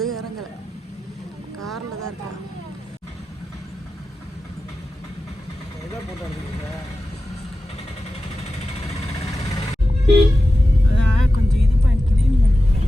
அது இறங்கலை, காரில் தான் இருக்கா. கொஞ்சம் இது பண்ணி கிளீன் பண்ணிக்கிறேன்.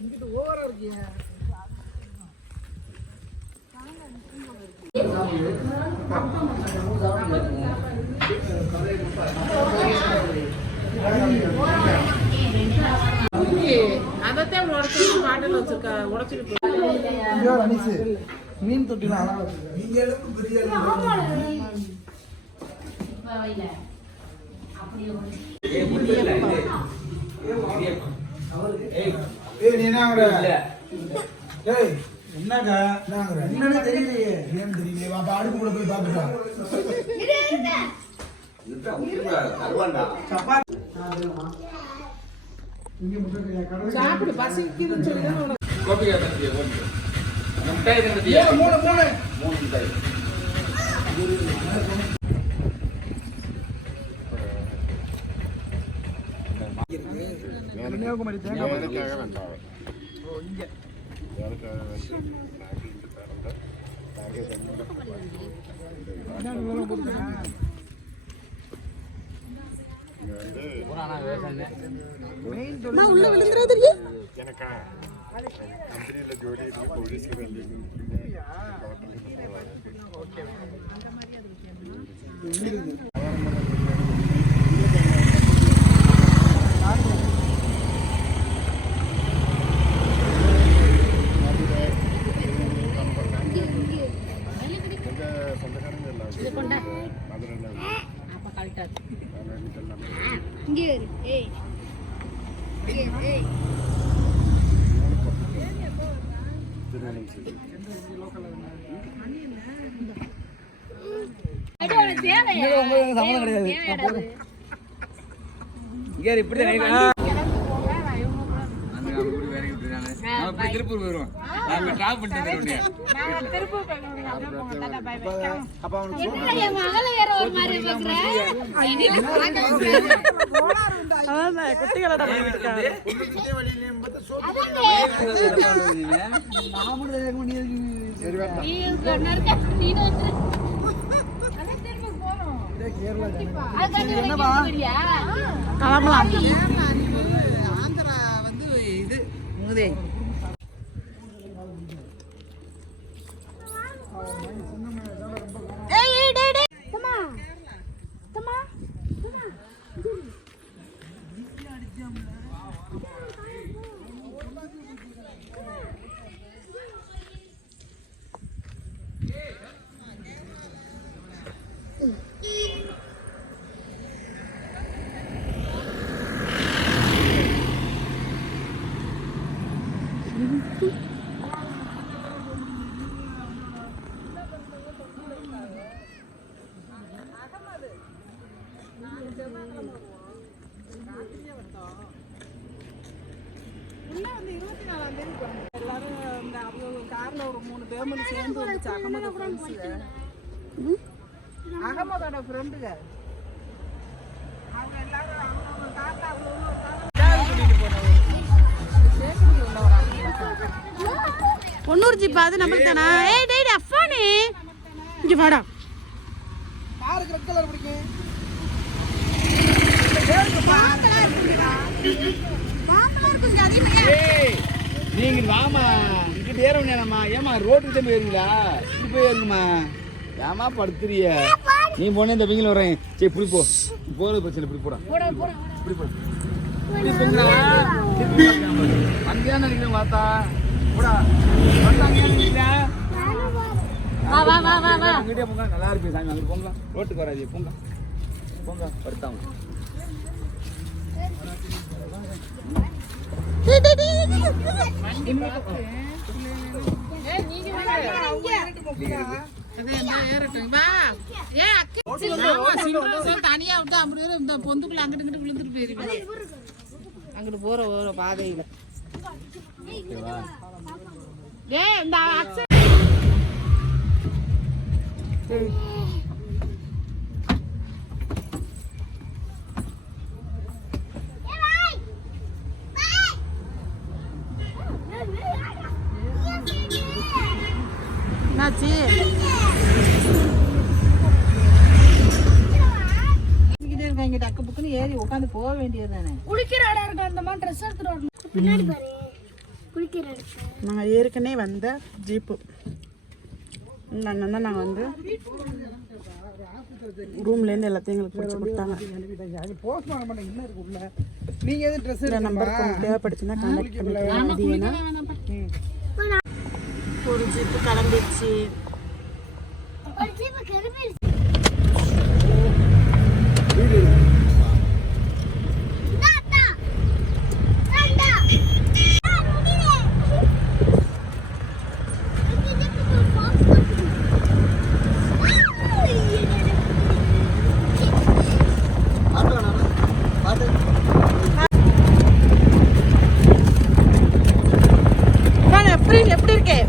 இங்கிட்டு ஓவரா இருக்கீங்க. அதத்தான் உடச்சு பாட்டில் வச்சிருக்கா, உடச்சிட்டு மீன் தொட்டிலாம் என்னன்னு தெரியலையே, ஏன்னு தெரியலையே. அடுப்பு கூட போய் பாத்துட்டா சாப்பிடு, பசிக்குதுன்னு சொல்லி கன்னியாகுமரி தேங்காய் உள்ள விழுந்துறாது. எனக்கா கம்பெனியில் ஜோடி போலீஸ்க்கு திருப்பூர் போயிருவோம். டிராப் பண்ணிட்டு ஆந்திரா வந்து இது முகதே எல்லாரும் இந்த அவங்க கார்ல ஒரு 3 பேமெண்ட் சேர்ந்து வந்துச்சு. அகமது ஃப்ரெண்ட்ஸுங்க, அகமதோட ஃப்ரெண்டுங்க, அவங்க எல்லாரும் அவங்க கார்ல கூட்டிட்டு போனோம். பொன்னூர் ஜிப்பா அது நம்மளுக்கு தானா? ஏய் டேய் அஃபானே இங்க வாடா. யாருக்கு ரெட் கலர் பிடிக்கும்? நீங்க வாமா, இங்கிட்ட ஏற வேணாமா? ஏமா ரோட்டுக்கு தான் போயிருங்களா? இப்படி போயிருங்கம்மா, ஏமா படுத்துறிய? நீ போனே இந்த பிங்கில வரேன். சரி இப்படி போ. போறது பிரச்சனை இப்படி போடா. இப்படி போ. இப்படி போங்கடா. அங்கேயா நினைக்கிறேன் பார்த்தா. போடா. வந்தாங்க நினைக்கிறா. வா. அங்கடே போங்க. நல்லா இருக்கு சாமி. அங்க போங்க. ரோட்டுக்கு வராதீங்க. போங்க. போங்க. வருதாங்க. தனியா விட்டு 50 பேர் இந்த பொந்துக்குள்ள அங்கிட்டு விழுந்துட்டு போயிருவேன். அங்கிட்டு போற ஒரு பாதையில இந்த என்னாச்சு இருக்காங்க டக்கு புக்குன்னு ஏறி உட்காந்து போக வேண்டியது தானே. குளிக்கிற இடம் இருக்கு அந்த மாதிரி ட்ரெஸ் எடுத்துட்டு வரணும். பின்னாடி பாரு குளிக்கிற இடம். நாங்கள் ஏற்கனவே வந்த ஜீப்பு இந்த அண்ணன் தான் நாங்கள் வந்து ரூம்லேருந்து எல்லாத்தையும் எங்களுக்கு பிடிச்சி கொடுத்தாங்க. இந்த நம்பருக்கு உங்களுக்கு தேவைப்படுச்சுன்னா கான்டாக்ட் பண்ணிக்கலாம். இது ஏன்னா ஒரு ஜீப்பு கிளம்பிடுச்சு. எப்படி இருக்கே?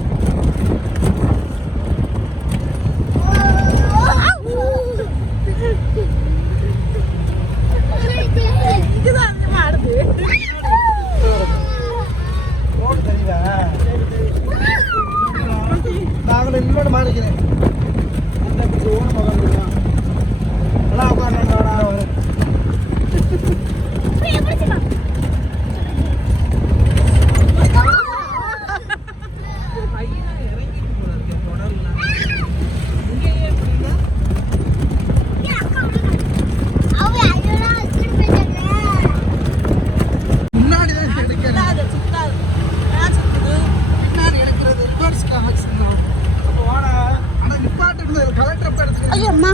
ஐயம்மா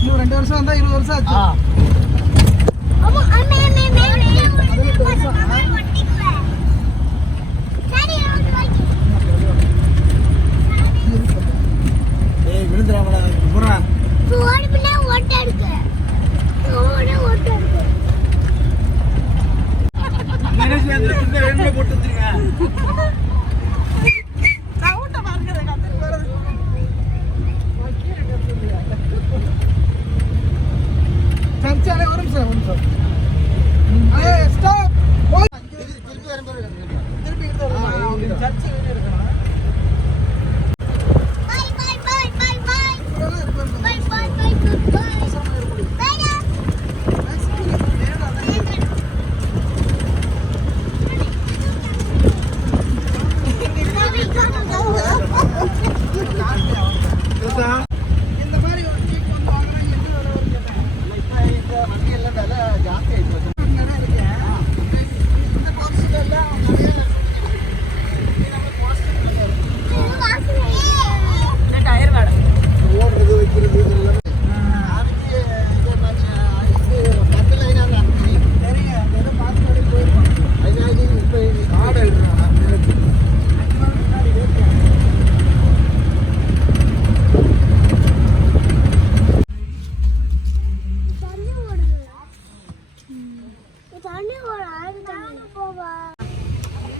இன்னும் 2 வருஷம் வந்தா 20 வருஷம் ஆச்சு.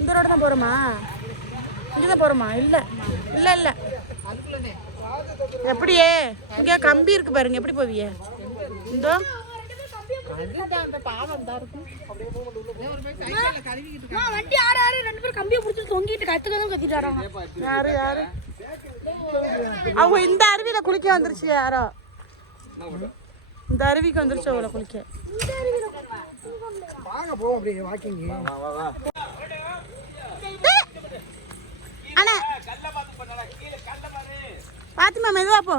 இந்த ரோடு தான் போகிறோமா? இங்கே தான் போகிறோமா? இல்லை இல்லை இல்லை எப்படியே இங்கே கம்பி இருக்கு பாருங்க. எப்படி போவிய? இந்தோ யாரு அவங்க இந்த அருவியில குளிக்க வந்துருச்சு யாரோ. இந்த அருவிக்கு வந்துருச்சு அவளை குளிக்க. அண்ணா பாத்திமா மெதுவா போ.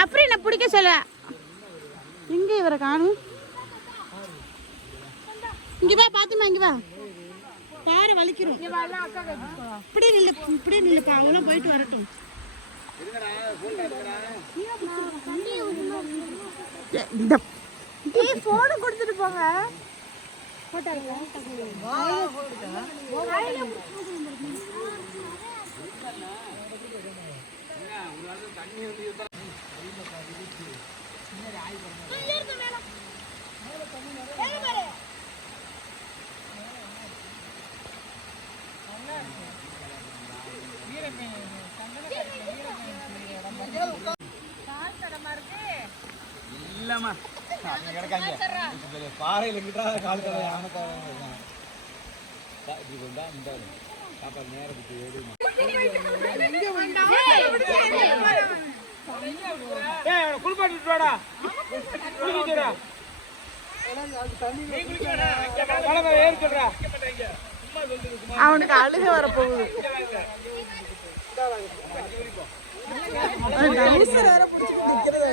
அப்புறம் என்ன பிடிக்க சொல்ல இங்க இவரை காணும். இங்க வா பாத்துமா, இங்க வா பாரு வலிக்கிறோம். இப்படியே நில்லுப்பா, அவனும் போயிட்டு வரட்டும். போன கொடுத்துட்டு போங்க. இல்லம்மா கிடக்காங்க பாறையில் கிட்டா கால் கடை ஆனக்கா இப்படி கொண்டா இந்த சாப்பாடு நேரத்துக்கு ஏறுமா. குளிப்பாட்டுடா அவனுக்கு அழுக வரப்போகுது. வேற பிடிச்சிட்டு நிக்கிறது.